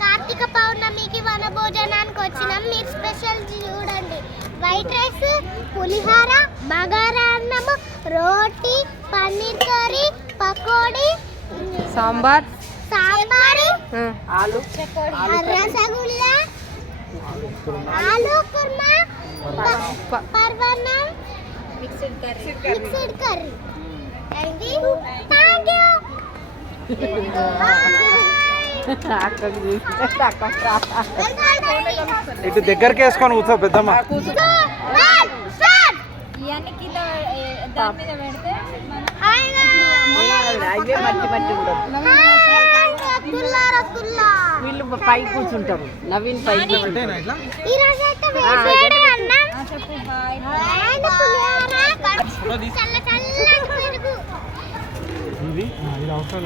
కార్తీక పౌర్ణమికి వన భోజనానికి వచ్చినాం. మీరు స్పెషల్ చూడండి. వైట్ రైస్, పులిహోర, బగారా అన్నము, రోటీ, పన్నీర్ కర్రీ, పకోడీ, సాంబార్, ఆలు రసగుల్లా, ఆలు కుర్మా, పర్వన్నం, మిక్స్డ్ కర్రీ. Thank you. ఇటు దగ్గరికి వేసుకొని కూర్చో పెద్దమ్మ. ఇవన్నీ కిలో దాని మీద పెడితే వీళ్ళు పై కూర్చుంటారు. నవీన్ పై ఇది అవసరం